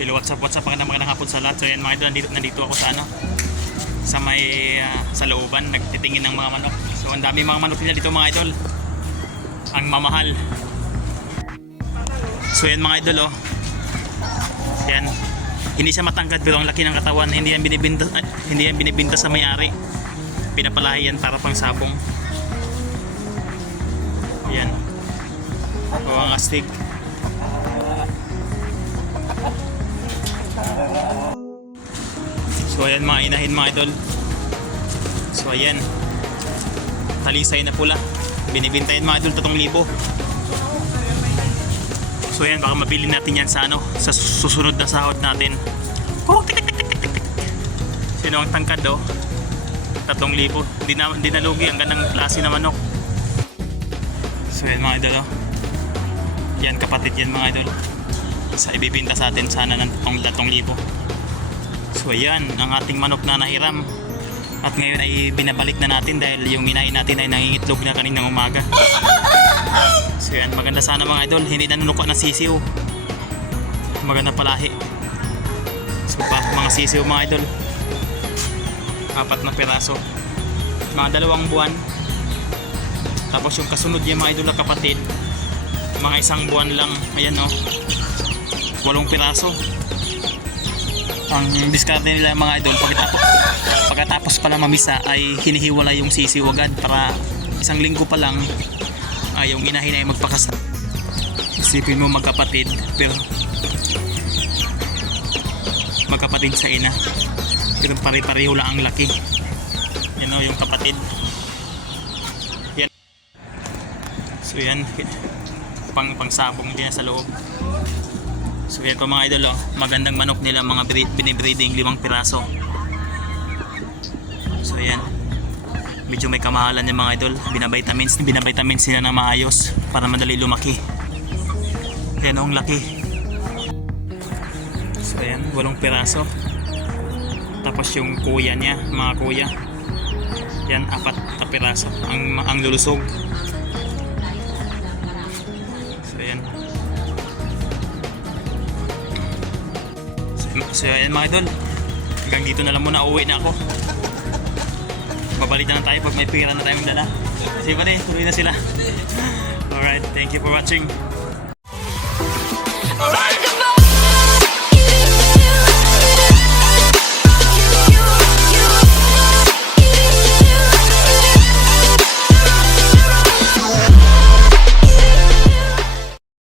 Hello, what's up magandang hapon sa lahat. So yan mga idol, nandito ako sa sa may sa looban, nagtitingin ng mga manok. So ang dami mga manok nila dito mga idol. Ang mamahal. So yan mga idol Yan. Hindi siya matangkad pero ang laki ng katawan. Hindi yan binibinta sa may-ari. Pinapalahi yan para pang sabong. Yan. O ang astig. So ayan mga inahin mga idol. So ayan, talisay na pula, binibinta yan mga idol 3,000. So ayan, baka mabili natin yan sa sa susunod na sahod natin. Sino ang tangkad 3,000. Hindi na lugi, ang gandang klase na manok. So ayan mga idol yan, kapatid yan mga idol. Sa ibibinta sa atin sana ng 3,000. So ayan, ang ating manok na nahiram. At ngayon ay binabalik na natin dahil yung inahin natin ay nangingitlog na kaninang umaga. So yan, maganda sana mga idol, hindi nanunuka na sisiw. Maganda palahi. So mga sisiw mga idol, 4 na peraso, mga 2 buwan. Tapos yung kasunod niya mga idol na kapatid, mga 1 buwan lang. Ayan 8 piraso. Ang diskarte nila mga idol, pagkatapos pala mamisa ay hinihiwala yung sisiw agad para 1 linggo pa lang yung inahin ay magpakasal. Isipin mo magkapatid, pero magkapatid sa ina, pero pare-pareho lang ang laki. Yan yung kapatid. Yan. So yan, pang sabong din sa loob. So yan po mga idol magandang manok nila, mga binibreeding 5 piraso. So yan, medyo may kamahalan yung mga idol. Binavitamins sila na maayos para madali lumaki. Yan ang laki. So yan, 8 piraso. Tapos yung kuya niya, mga kuya, yan 4 na piraso ang lulusog. So yan. So yan mga idol, hanggang dito na lang muna, uwi na ako. Babalik na lang tayo pag may pira na tayong dala. Kasi ba tuloy na sila. Alright, thank you for watching.